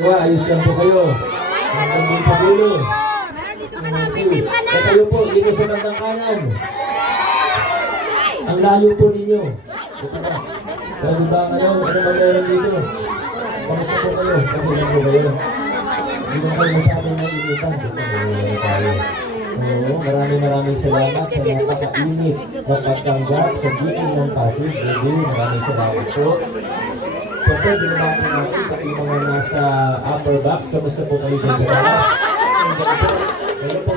Ayos lang po kayo. Hanggang din sa dulo. At kayo po, dito sa bandang kanan. Ang layo po ninyo. Pwede ba ngayon? Ano ba meron dito? Kamusta po kayo? Kasi lang po kayo. Hindi mo kayo masyadong nag-initan. Oo, maraming salamat sa napakainit na pagtanggap sa giving ng Pasig. Maraming salamat po. Siyempre, binabati natin pati mga nasa upper box. Kamusta po kayo dyan sa taas? Kayo po.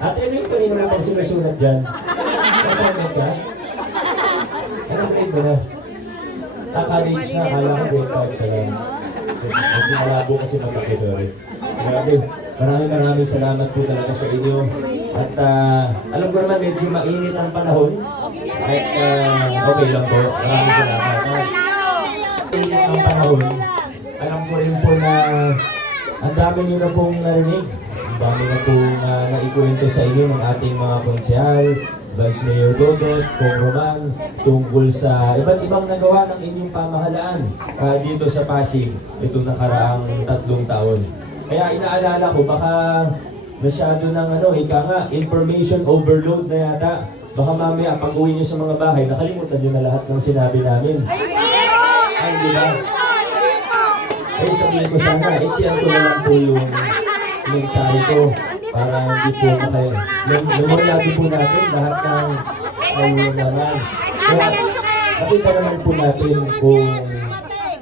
At ano yung kanina mo pang sinusunod dyan? Kasama ka? Anong grade mo na? College na, akala ko grade pass ka lang. Medyo malabo kasi matake, sorry. Grabe, maraming salamat po talaga sa inyo. At alam ko naman medyo mainit ang panahon. At okay lang po, maraming salamat. Mainit ang panahon. Alam ko rin po na ang dami nyo na pong narinig. Ang dami na pong naikuwento sa inyo ng ating mga konsehal, Vice Mayor Dodot, Kong Roman, tungkol sa iba't ibang nagawa ng inyong pamahalaan dito sa Pasig itong nakaraang 3 taon. Kaya inaalala ko, baka masyado ng ika nga, information overload na yata. Baka mamaya pag uwi nyo sa mga bahay, nakalimutan nyo na lahat ng sinabi namin. Ay, di ba? Ay, sabihin ko sana, i-share ko na lang po yung mensahe ko para hindi po na kayo. Memoryado po natin lahat ng naman. Kaya, nakita naman po natin kung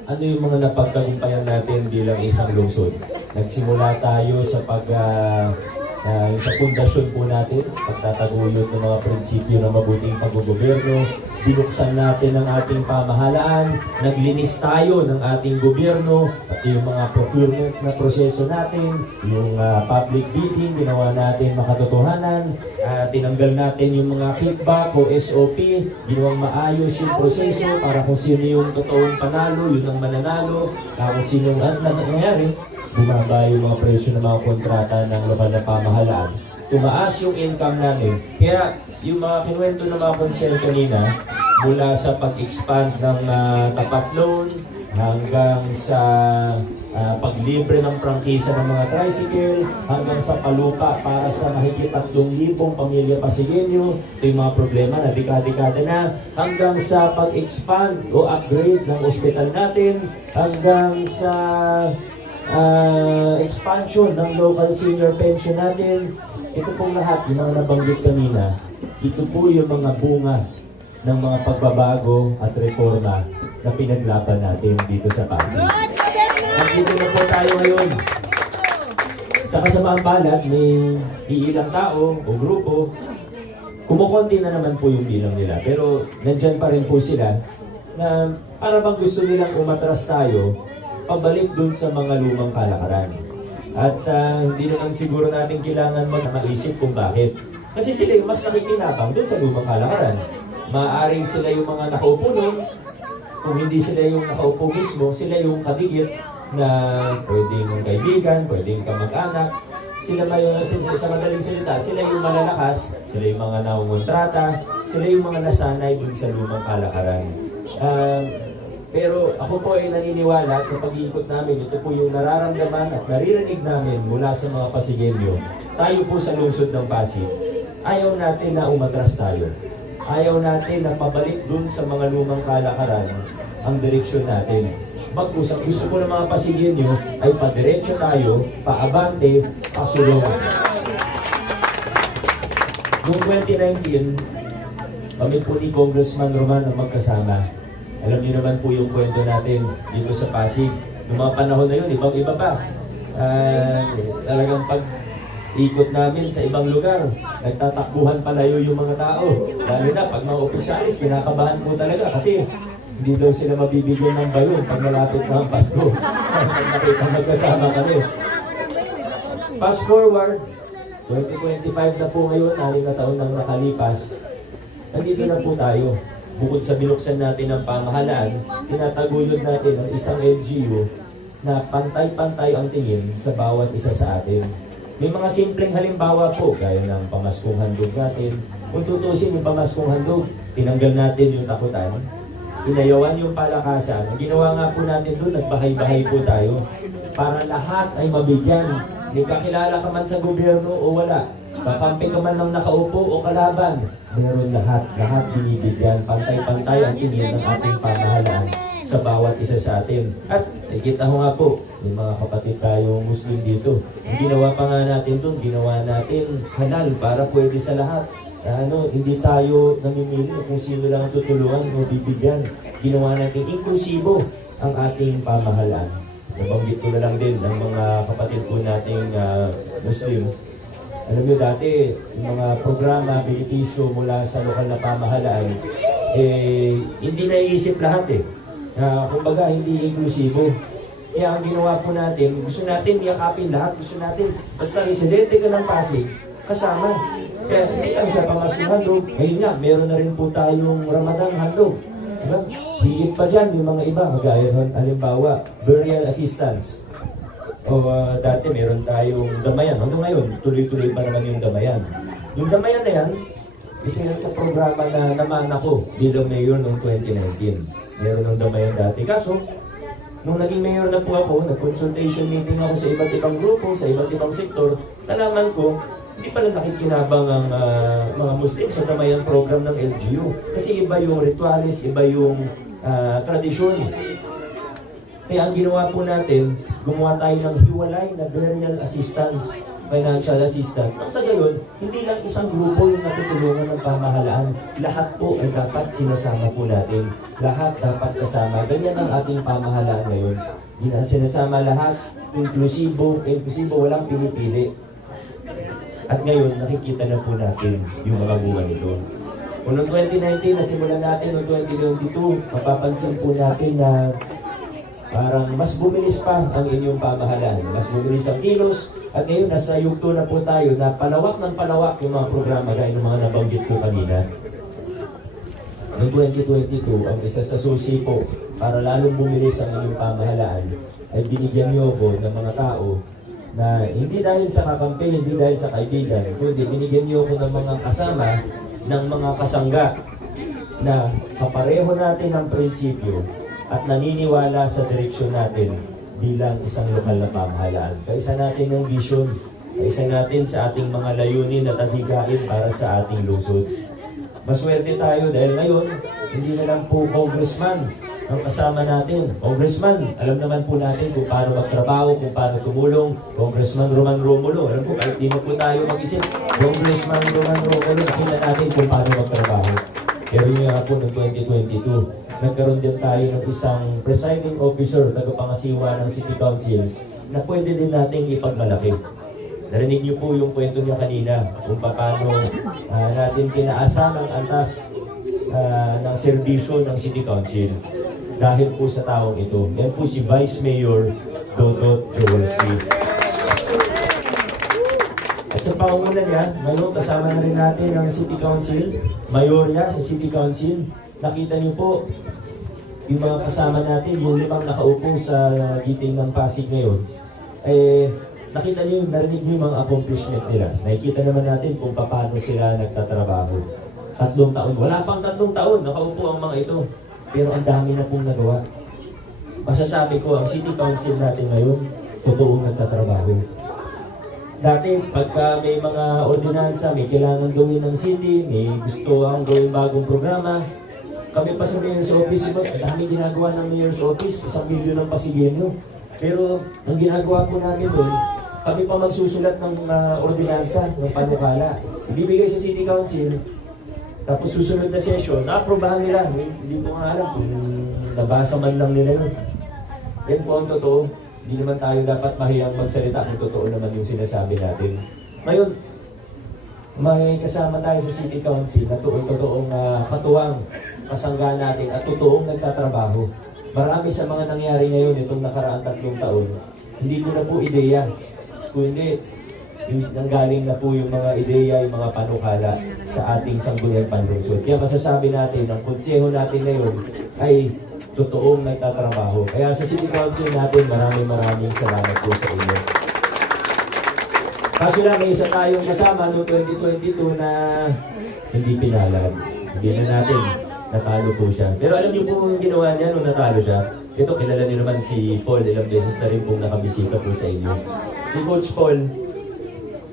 ano yung mga napagtagumpayan natin bilang isang lungsod. Nagsimula tayo sa sa pundasyon po natin, pagtataguyod ng mga prinsipyo ng mabuting paggogobyerno. Binuksan natin ang ating pamahalaan, naglinis tayo ng ating gobyerno, at yung mga procurement na proseso natin, yung public bidding, ginawa natin makatotohanan, tinanggal natin yung mga kickback o SOP, ginawang maayos yung proseso para kung sino yung totoong panalo, yun ang mananalo, kung sino ang nangyayari, bumaba yung mga presyo ng mga kontrata ng lokal na pamahalaan. Tumaas yung income namin. Kaya yung mga kinuwento ng mga konsel kanina, mula sa pag-expand ng tapat loan, hanggang sa paglibre ng prangkisa ng mga tricycle, hanggang sa palupa para sa mahigit 3,000 pamilya Pasigueño, ito yung mga problema na dekada-dekada na, hanggang sa pag-expand o upgrade ng ospital natin, hanggang sa expansion ng local senior pension natin. Ito pong lahat, yung mga nabanggit kanina, ito po yung mga bunga ng mga pagbabago at reforma na pinaglaban natin dito sa Pasig. At dito na po tayo ngayon. Sa kasamaang balat, may iilang tao o grupo, kumukonti na naman po yung bilang nila. Pero nandyan pa rin po sila na para bang gusto nilang umatras tayo pabalik dun sa mga lumang kalakaran. At hindi naman siguro natin kailangan mag-isip kung bakit. Kasi sila yung mas nakikinabang dun sa lumang kalakaran. Maaaring sila yung mga nakaupo nun. Kung hindi sila yung nakaupo mismo, sila yung kadigit na pwedeng kaibigan, pwedeng kamag-anak. Sila sa madaling salita, sila yung malalakas, sila yung mga naungontrata, sila yung mga nasanay dun sa lumang kalakaran. Pero ako po ay naniniwala sa pag-iikot namin, ito po yung nararamdaman at naririnig namin mula sa mga Pasigueño. Tayo po sa lungsod ng Pasig, ayaw natin na umatras tayo. Ayaw natin na pabalik dun sa mga lumang kalakaran ang direksyon natin. Bagkus, ang gusto ko ng mga Pasigueño ay padiretso tayo, paabante, pasulong. Noong 2019, kami po ni Congressman Roman ang magkasama. Alam niyo naman po yung kwento natin dito sa Pasig. Noong mga panahon na yun, ibang-iba pa. Talagang pag-ikot namin sa ibang lugar, nagtatakbuhan palayo yung mga tao. Lalo na pag mga opisyalis, kinakabahan po talaga kasi hindi daw sila mabibigyan ng bayon pag malapit na ang Pasko. Pag magkasama kami. Fast forward, 2025 na po ngayon, 6 na taon nang nakalipas, nandito na po tayo. Bukod sa binuksan natin ng pamahalaan, tinataguyod natin ang isang LGU na pantay-pantay ang tingin sa bawat isa sa atin. May mga simpleng halimbawa po, gaya ng pamaskong handog natin. Kung tutusin yung pamaskong handog, tinanggal natin yung takutan, inayawan yung palakasan. Ang ginawa nga po natin doon, nagbahay-bahay po tayo. para lahat ay mabigyan. May kakilala ka man sa gobyerno o wala, kakampi ka man ng nakaupo o kalaban, meron lahat. Lahat binibigyan. Pantay-pantay ang tingin ng ating pamahalaan sa bawat isa sa atin. At nakikita ko nga po, may mga kapatid tayo Muslim dito. Ang ginawa pa nga natin doon, ginawa natin halal para pwede sa lahat. Hindi tayo namimili kung sino lang ang tutulungan o bibigyan. Ginawa natin inklusibo ang ating pamahalaan. Nabanggit ko na lang din ng mga kapatid ko nating Muslim. Alam nyo dati, yung mga programa, benepisyo mula sa lokal na pamahalaan, hindi naiisip lahat kumbaga, hindi inklusibo. Kaya ang ginawa po natin, gusto natin yakapin lahat, gusto natin, basta residente ka ng Pasig, kasama. Kaya hindi lang sa pamaskong handog, ngayon nga, meron na rin po tayong Ramadan handog. Diba? Higit pa dyan yung mga iba, magaya halimbawa, burial assistance. O dati meron tayong damayan. Hanggang ngayon, tuloy-tuloy pa naman yung damayan. Yung damayan na yan, isa yan sa programa na naman ako bilang mayor noong 2019. Meron ng damayan dati. Kaso, nung naging mayor na po ako, nag-consultation meeting ako sa iba't ibang grupo, sa iba't ibang sektor, nalaman ko, hindi pala nakikinabang ang mga Muslim sa damayan program ng LGU. Kasi iba yung ritualis, iba yung tradisyon. Kaya ang ginawa po natin, gumawa tayo ng hiwalay na burial assistance, financial assistance. Nang sa gayon, hindi lang isang grupo yung natutulungan ng pamahalaan. Lahat po ay dapat sinasama po natin. Lahat dapat kasama. Ganyan ang ating pamahalaan ngayon. Sinasama lahat, inklusibo, walang pinipili. At ngayon, nakikita na po natin yung mga bunga nito. Kung noong 2019, nasimulan natin noong 2022, mapapansin po natin na parang mas bumilis pa ang inyong pamahalaan. Mas bumilis ang kilos. At ngayon, nasa yugto na po tayo na palawak ng palawak yung mga programa gaya ng mga nabanggit po kanina. Noong 2022, ang isa sa susi po para lalong bumilis ang inyong pamahalaan ay binigyan niyo ko ng mga tao na hindi dahil sa kakampi, hindi dahil sa kaibigan, kundi binigyan niyo ko ng mga kasama, ng mga kasangga na kapareho natin ang prinsipyo at naniniwala sa direksyon natin bilang isang lokal na pamahalaan. Kaisa natin ng vision, kaisa natin sa ating mga layunin at adhikain para sa ating lungsod. Maswerte tayo dahil ngayon, hindi na lang po congressman ang kasama natin. Congressman, alam naman po natin kung paano magtrabaho, kung paano tumulong. Congressman Roman Romulo, alam po, kahit di mo po tayo mag-isip, Congressman Roman Romulo, nakita natin kung paano magtrabaho. Pero yun nga po noong 2022, nagkaroon din tayo ng isang presiding officer, tagapangasiwa ng City Council, na pwede din nating ipagmalaki. Narinig niyo po yung kwento niya kanina, kung paano natin tinaasan ang antas ng serbisyo ng City Council dahil po sa taong ito. Yan po si Vice Mayor Dodot Jaworski. At sa pangunguna niya, ngayon kasama na rin natin ang City Council, Mayorya sa City Council. Nakita niyo po yung mga kasama natin, yung limang nakaupo sa giting ng Pasig ngayon. Nakita niyo, narinig niyo yung mga accomplishment nila. Nakikita naman natin kung paano sila nagtatrabaho. 3 taon, wala pang 3 taon, nakaupo ang mga ito. Pero ang dami na pong nagawa. Masasabi ko, ang City Council natin ngayon, totoong nagtatrabaho. Dati, pagka may mga ordinansa, may kailangan gawin ng city, may gusto ang gawin bagong programa, kami pa sa Mayor's Office, dami ginagawa ng Mayor's Office, 1 milyon ng Pasigenyo. Pero ang ginagawa po namin doon, kami pa magsusulat ng ordinansa, ng panukala. Ibibigay sa City Council, tapos susunod na session, na-aprobahan nila. Hindi ko nga alam kung nabasa man lang nila yun. Yan po ang totoo. Hindi naman tayo dapat mahiyang magsalita kung totoo naman yung sinasabi natin. Ngayon, may kasama tayo sa City Council na totoong katuwang kasangga natin at totoong nagtatrabaho. Marami sa mga nangyari ngayon itong nakaraang 3 taon, hindi ko na po ideya. Kung hindi, nanggaling na po yung mga ideya, yung mga panukala sa ating Sangguniang Panlungsod. Kaya masasabi natin, ang konseho natin ngayon ay totoong nagtatrabaho. Kaya sa City Council natin, maraming salamat po sa inyo. Kaso lang, may isa tayong kasama noong 2022 na hindi pinalad. Hindi na natin, natalo po siya. Pero alam niyo po yung ginawa niya nung natalo siya? Ito, kilala niyo naman si Paul, ilang beses na rin pong nakabisita po sa inyo. Si Coach Paul,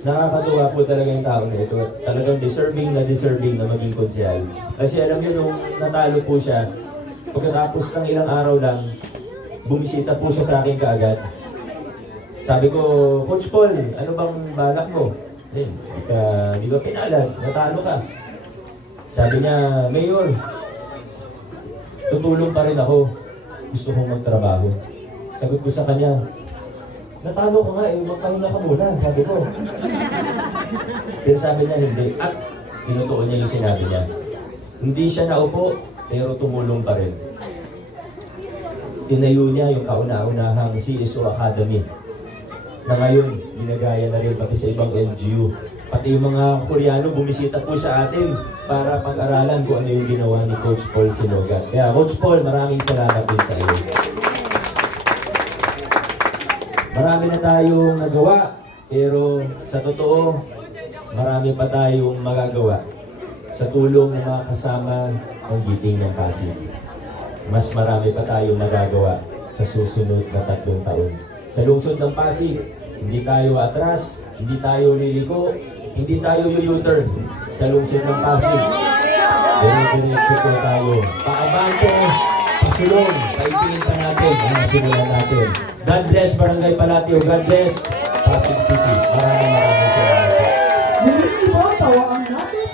nakakatuwa po talaga yung tao na ito. Talagang deserving na maging konsyal. Kasi alam niyo, nung natalo po siya, pagkatapos ng ilang araw lang, bumisita po siya sa akin kaagad. Sabi ko, Coach Paul, ano bang balak mo? Di ba pinalad? Natalo ka. Sabi niya, Mayor, tutulong pa rin ako. Gusto kong magtrabaho. Sagot ko sa kanya, natalo ka nga magpahinga ka muna, sabi ko. Pero sabi niya, hindi. At tinutuon niya yung sinabi niya. Hindi siya naupo, pero tumulong pa rin. Tinayo niya yung kauna-unahang CSO Academy na ngayon, ginagaya na rin pati sa ibang LGU. Pati yung mga Koreano bumisita po sa atin para pag-aralan kung ano yung ginawa ni Coach Paul Sinogat. Kaya Coach Paul, maraming salamat din sa iyo. Marami na tayong nagawa, pero sa totoo, marami pa tayong magagawa sa tulong ng mga kasama ng Giting ng Pasig. Mas marami pa tayong magagawa sa susunod na 3 taon. Sa lungsod ng Pasig, hindi tayo atras, hindi tayo liliko, hindi tayo u-turn sa lungsod ng Pasig. Dire-diretso po tayo. Paabante, pasulong, paigtingin pa natin ang simulan natin. God bless Barangay Palatio. God bless Pasig City. Maraming salamat. Muli po, tawaan natin